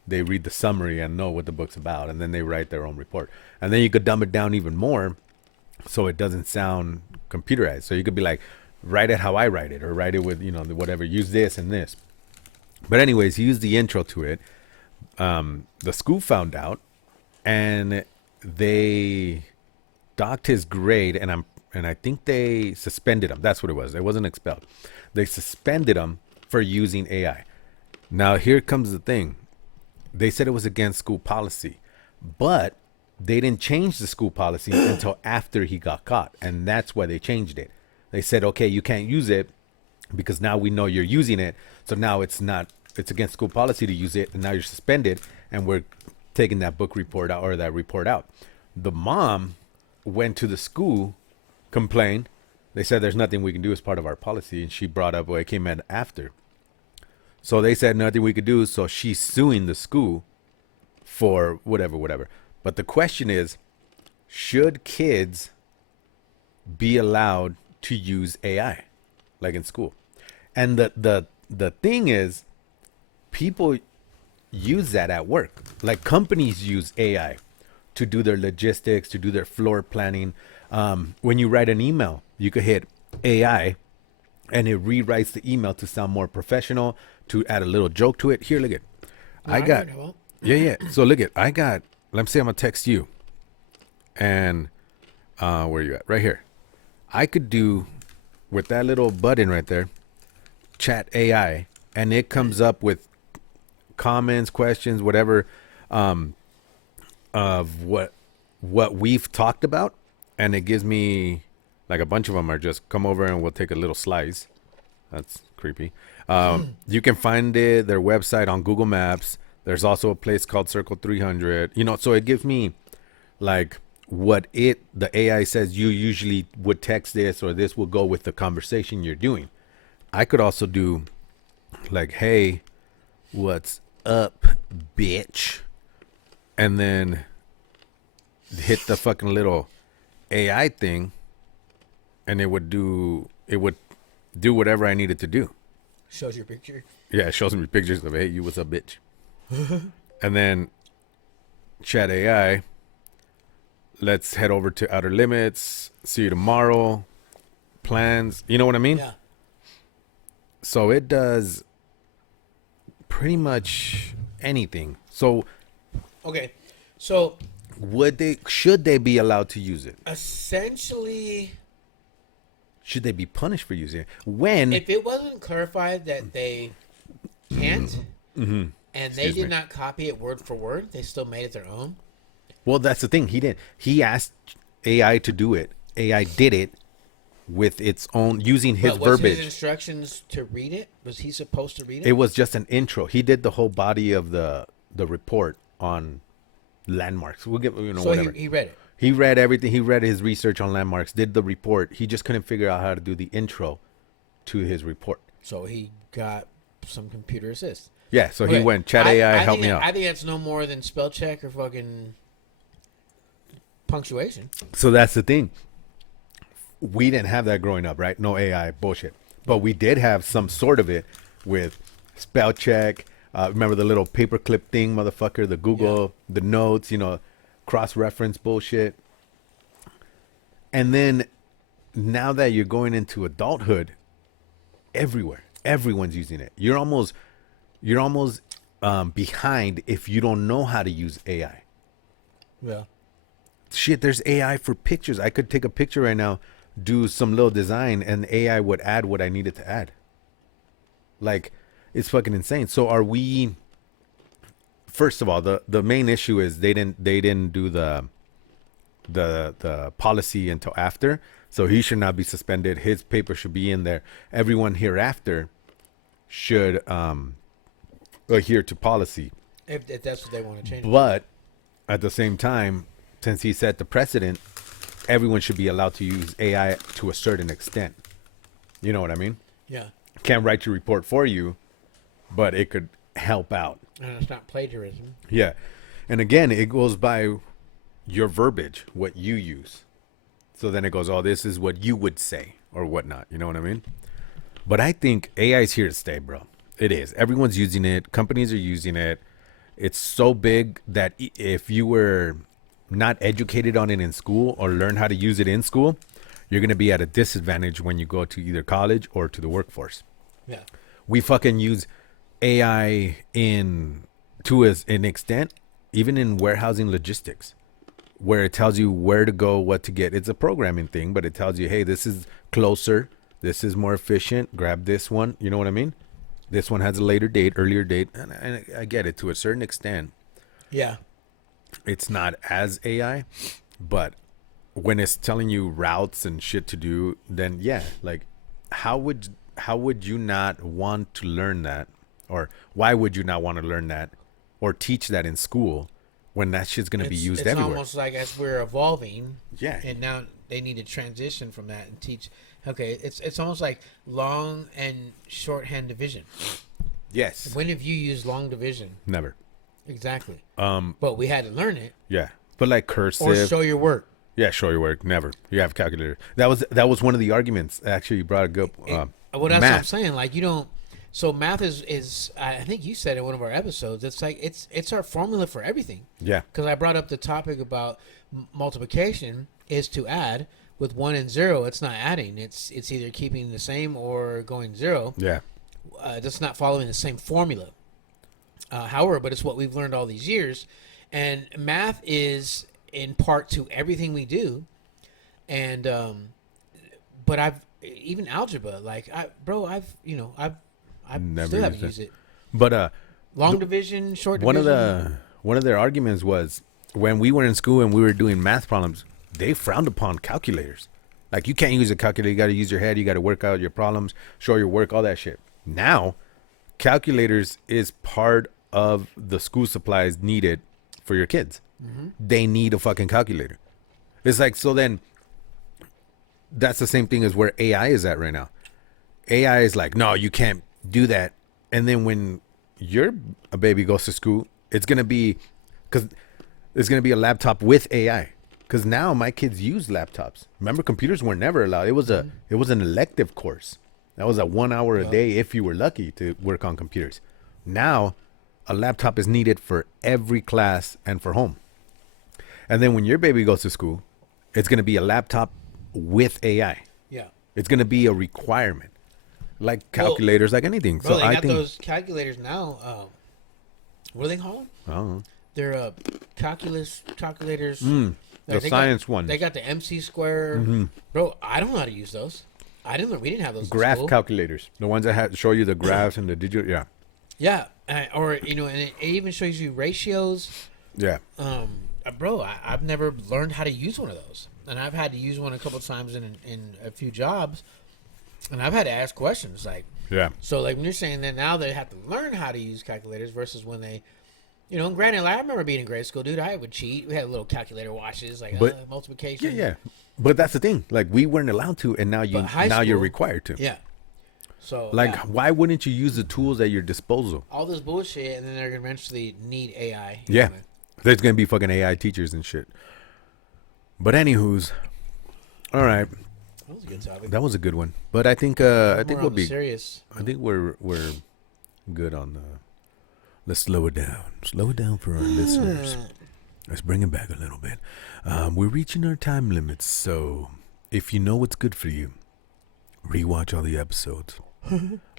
They read the summary and know what the book's about, and then they write their own report. And then you could dumb it down even more so it doesn't sound computerized. So you could be like, write it how I write it, or write it with, whatever, use this and this. But anyways, he used the intro to it. The school found out, and they docked his grade, and I think they suspended him. That's what it was. It wasn't expelled. They suspended him for using AI. Now, here comes the thing. They said it was against school policy, but they didn't change the school policy until after he got caught. And that's why they changed it. They said, okay, you can't use it because now we know you're using it. So now it's against school policy to use it. And now you're suspended, and we're taking that book report out, or that report out. The mom went to the school, complained. They said there's nothing we can do as part of our policy. And she brought up, well, it came in after. So they said nothing we could do. So she's suing the school for whatever. But the question is, should kids be allowed to use AI, like in school? And the thing is, people use that at work. Like companies use AI to do their logistics, to do their floor planning. When you write an email, you could hit AI, and it rewrites the email to sound more professional, to add a little joke to it. Here, look at. So look at, let's say I'm gonna text you, and where are you at? Right here. I could do, with that little button right there, chat AI, and it comes up with comments, questions, whatever, of what we've talked about, and it gives me Like a bunch of them are just come over and we'll take a little slice. That's creepy. You can find their website on Google Maps. There's also a place called Circle 300. You know, so it gives me like what the AI says you usually would text this or this will go with the conversation you're doing. I could also do like, hey, what's up, bitch? And then hit the fucking little AI thing and it would do whatever I needed to do. Shows your picture. Yeah, it shows me pictures of, hey, you, what's up, bitch? And then chat AI, let's head over to Outer Limits. See you tomorrow. Plans. You know what I mean? Yeah. So it does pretty much anything. So Okay. So should they be allowed to use it? essentially, Should they be punished for using it? When if it wasn't clarified that they can't, and they Excuse did me. not copy it word for word, they still made it their own. Well, that's the thing. He didn't. He asked AI to do it. AI did it with its own, using his But was verbiage. his instructions to read it? Was he supposed to read It was just an intro. He did the whole body of the report on landmarks. We'll get, so whatever. he read it. He read everything. He read his research on landmarks, did the report. He just couldn't figure out how to do the intro to his report. So he got some computer assist. Yeah, so he Okay, went, chat AI, help me out. I think that's no more than spell check or fucking punctuation. So that's the thing. We didn't have that growing up, right? No AI bullshit. But we did have some sort of it with spell check. Remember the little paperclip thing, motherfucker? The Google, the notes, cross-reference bullshit. And then now that you're going into adulthood, everyone's using it. You're almost behind if you don't know how to use AI. Yeah. Shit, there's AI for pictures. I could take a picture right now, do some little design, and AI would add what I needed to add. Like, it's fucking insane. So are we? First of all, the main issue is they didn't do the policy until after. So he should not be suspended. His paper should be in there. Everyone hereafter should adhere to policy. If that's what they want to change. it. But at the same time, since he set the precedent, everyone should be allowed to use AI to a certain extent. You know what I mean? Yeah. Can't write your report for you, but it could help out. And it's not plagiarism. Yeah. And again, it goes by your verbiage, what you use. So then it goes, oh, this is what you would say or whatnot. You know what I mean? But I think AI is here to stay, bro. It is. Everyone's using it. Companies are using it. It's so big that if you were not educated on it in school or learn how to use it in school, you're going to be at a disadvantage when you go to either college or to the workforce. Yeah. We fucking use AI to an extent, even in warehousing logistics, where it tells you where to go, what to get. It's a programming thing, but it tells you, hey, this is closer. This is more efficient. Grab this one. You know what I mean? This one has a later date, earlier date. And I get it to a certain extent. Yeah. It's not as AI, but when it's telling you routes and shit to do, then yeah, like how would you not want to learn that, or why would you not want to learn that or teach that in school when that shit's going to be used everywhere? It's almost like as we're evolving, Yeah. and now they need to transition from that and teach. Okay, it's almost like long and shorthand division. Yes. When have you used long division? Never. Exactly. But we had to learn it Yeah. But like cursive. or show your work. Yeah, show your work. Never. You have calculator. That was one of the arguments. Actually, you brought a good Well, that's what I'm math. saying. Like you don't. So math is I think you said in one of our episodes. It's like it's our formula for everything. Yeah. Because I brought up the topic about multiplication is to add with 1 and 0. It's not adding. It's either keeping the same or going 0. Yeah. That's not following the same formula. However, but it's what we've learned all these years, and math is in part to everything we do, and but I've even algebra, like I've Never still haven't used used it. But Long division, short one division. of their arguments was when we were in school and we were doing math problems, they frowned upon calculators. Like, you can't use a calculator. You got to use your head. You got to work out your problems, show your work, all that shit. Now, calculators is part of the school supplies needed for your kids. They need a fucking calculator. It's like, so then that's the same thing as where AI is at right now. AI is like, no, you can't do that. And then when a baby goes to school, it's going to be, because it's going to be a laptop with AI. Because now my kids use laptops. Remember, computers were never allowed. It was an elective course. That was a 1 hour a day if you were lucky to work on computers. Now, a laptop is needed for every class and for home. And then when your baby goes to school, it's going to be a laptop with AI. Yeah. It's going to be a requirement. Like calculators, like anything. Bro, So they I got think those calculators now. What do they call them? I don't know. They're calculators. The They science got, ones. They got the MC square. Bro, I don't know how to use those. We didn't have those. Graph in school. calculators. The ones that show you the graphs and the digital. Yeah. Yeah, or and it even shows you ratios. Yeah. Bro, I've never learned how to use one of those, and I've had to use one a couple times in a few jobs, and I've had to ask questions like. Yeah. So like when you're saying that now they have to learn how to use calculators versus when they, granted, like I remember being in grade school, dude. I would cheat. We had little calculator watches, like multiplication. Yeah. But that's the thing. Like, we weren't allowed to, and now you're school, required to. Yeah. So Like, yeah. why wouldn't you use the tools at your disposal? All this bullshit, and then they're gonna eventually need AI. Yeah. There's gonna be fucking AI teachers and shit. But anywho's, all right. That was a good topic. That was a good one. But I think we'll be serious. I think we're good on the. Let's slow it down. Slow it down for our listeners. Let's bring it back a little bit. We're reaching our time limits, so if you know what's good for you, rewatch all the episodes.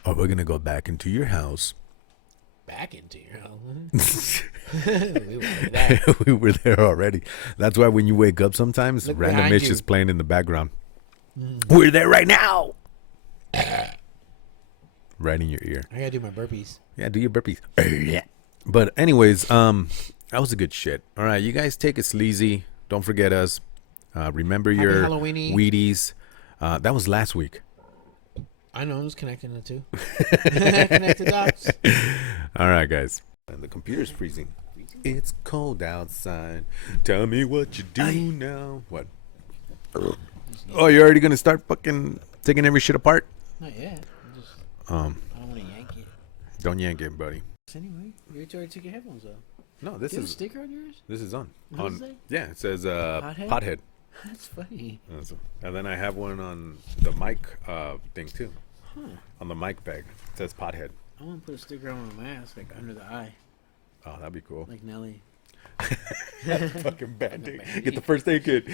Or we're gonna go back into your house. Back into your house. We were like that. We were there already. That's why when you wake up sometimes, Look random behind Mitch you. is playing in the background. We're there right now. Right in your ear. I gotta do my burpees. Yeah, do your burpees. But anyways, that was a good shit. All right, you guys take it sleazy. Don't forget us. Remember Happy your Halloweeny. Wheaties. That was last week. I know, I'm just connecting the two. Connect the dots. All right, guys. And the computer's freezing. It's cold outside. Tell me what you do now. What? Oh, you're already gonna start fucking taking every shit apart? Not yet. I don't want to yank it. Don't yank it, buddy. Anyway, you already took your headphones off. No, this Do you have a is sticker on yours? this is on. What does it say? Yeah, it says pothead. That's funny. And then I have one on the mic thing too. Huh. On the mic bag, it says pothead. I want to put a sticker on my mask, like under the eye, Oh, that'd be cool. like Nelly. Fucking band-aid. Get the first aid kit.